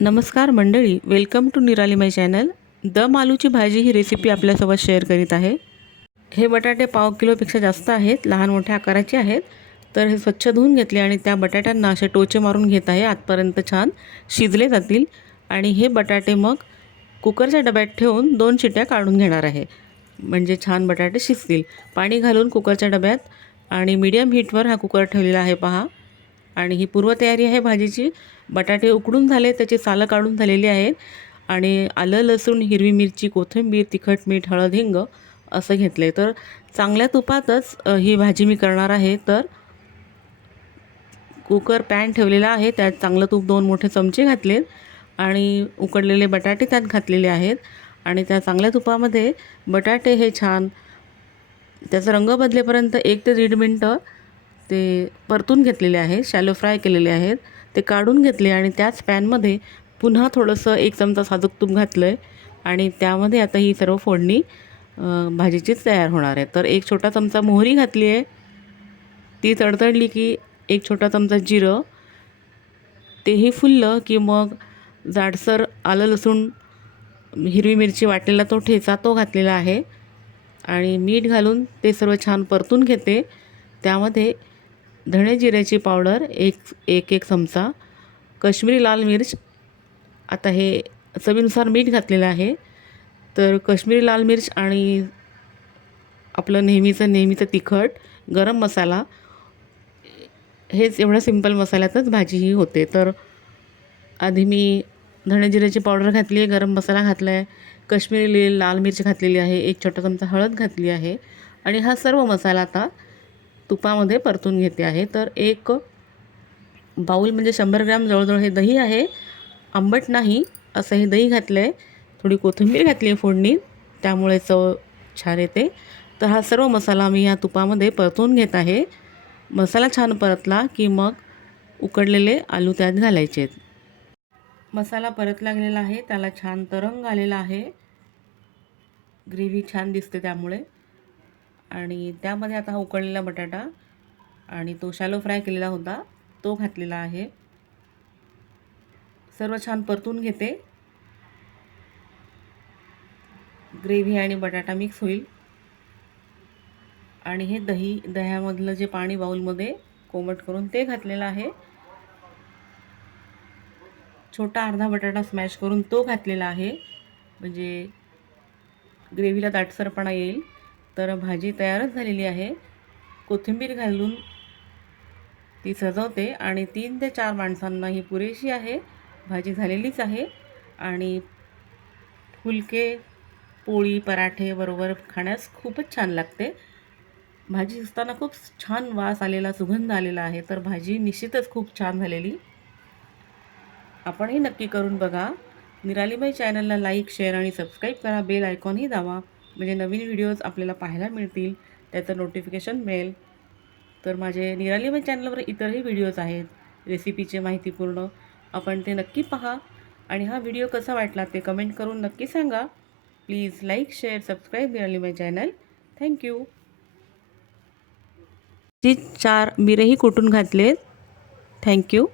नमस्कार मंडळी welcome to निराली माय चॅनल दम आलूची भाजी ही रेसिपी आपल्यासोबत शेअर करीत आहे. हे बटाटे पाव किलोपेक्षा जास्त आहेत लहान मोठ्या आकाराचे आहेत. तर हे स्वच्छ धुवून घेतले आणि त्या बटाट्यांना असे टोचे मारून घेत आहे आतपर्यंत छान शिजले जातील. आणि हे बटाटे मग कुकरच्या डब्यात ठेवून दोन शिट्या काढून घेणार आहे. म्हणजे छान बटाटे शिजतील. पाणी घालून कुकरच्या डब्यात आणि मीडियम हीटवर हा कुकर ठेवलेला आहे पहा. आणि ही पूर्वतयारी आहे भाजीची. बटाटे उकडून झाले त्याची सालं काढून झालेली आहेत. आणि आलं लसूण हिरवी मिरची कोथिंबीर तिखट मीठ हळद हिंग असं घेतलं आहे तर चांगल्या तुपातच ही भाजी मी करणार आहे. तर कुकर पॅन ठेवलेला आहे. त्यात चांगलं तूप दोन मोठे चमचे घातलेत आणि उकडलेले बटाटे त्यात घातलेले आहेत. आणि त्या चांगल्या तुपामध्ये बटाटे हे छान त्याचा रंग बदलेपर्यंत एक ते दीड मिनटं ते परतून घेतलेले आहेत शॅलो फ्राय केलेले आहेत. ते काढून घेतले आणि त्याच पॅनमध्ये पुन्हा थोडंसं एक चमचा साजूक तूप घातलं आहे आणि त्यामध्ये आता ही सर्व फोडणी भाजीचीच तयार होणार आहे. तर एक छोटा चमचा मोहरी घातली आहे. ती तडतडली की एक छोटा चमचा जिरं. तेही फुललं की मग जाडसर आलं लसूण हिरवी मिरची वाटलेला तो ठेचा तो घातलेला आहे. आणि मीठ घालून ते सर्व छान परतून घेते. त्यामध्ये धणे जिऱ्याची पावडर एक एक एक चमचा कश्मीरी लाल मिर्च. आता हे चवीनुसार मीठ घातलेलं आहे. तर कश्मीरी लाल मिर्च आणि आपलं नेहमीचं नेहमीचं तिखट गरम मसाला हेच एवढ्या सिंपल मसाल्यातच भाजी ही होते. तर आधी मी धणे जिऱ्याची पावडर घातली आहे गरम मसाला घातला आहे कश्मीरी लाल मिरची घातलेली आहे एक छोटा चमचा हळद घातली आहे. आणि हा सर्व मसाला आता तुपामध्ये परतून घेते आहे. तर एक बाऊल म्हणजे शंभर ग्रॅम जवळजवळ हे दही आहे. आंबट नाही असं हे दही घातलं आहे थोडी कोथिंबीर घातली आहे फोडणी त्यामुळे चव छान येते. तर हा सर्व मसाला मी या तुपामध्ये परतून घेत आहे. मसाला छान परतला की मग उकडलेले आलू त्यात घालायचे आहेत. मसाला परतला गेलेला आहे त्याला छान तरंग आलेला आहे. ग्रेव्ही छान दिसते त्यामुळे. आणि त्यामध्ये आता हा उकळलेला बटाटा आणि तो शॅलो फ्राय केलेला होता तो घातलेला आहे. सर्व छान परतून घेते. ग्रेव्ही आणि बटाटा मिक्स होईल. आणि हे दही दह्यामधलं जे पाणी बाऊलमध्ये कोमट करून ते घातलेलं आहे. छोटा अर्धा बटाटा स्मॅश करून तो घातलेला आहे. म्हणजे ग्रेव्हीला दाटसरपणा येईल. तर भाजी तयारच झालेली आहे. कोथिंबीर घालून ती सजवते आणि तीन ते चार माणसांना ही पुरेशी आहे. भाजी झालेलीच आहे आणि फुलके पोळी पराठे बरोबर खाण्यास खूपच छान लागते. भाजी असताना खूप छान वास आलेला सुगंध आलेला आहे तर भाजी निश्चितच खूप छान झालेली. आपणही नक्की करून बघा. निरालीबाई चॅनलला लाईक शेअर आणि सबस्क्राईब करा. बेल आयकॉनही दावा म्हणजे नवीन व्हिडिओज आपल्याला पाहायला मिळतील त्याचं नोटिफिकेशन मिळेल. तर माझे निरालीबाई चॅनलवर इतरही व्हिडिओज आहेत रेसिपीचे माहितीपूर्ण आपण ते नक्की पहा. आणि हा व्हिडिओ कसा वाटला ते कमेंट करून नक्की सांगा. Please like share subscribe Niralibai channel thank you ji चार मिरेही कुटून घातलेत? थँक्यू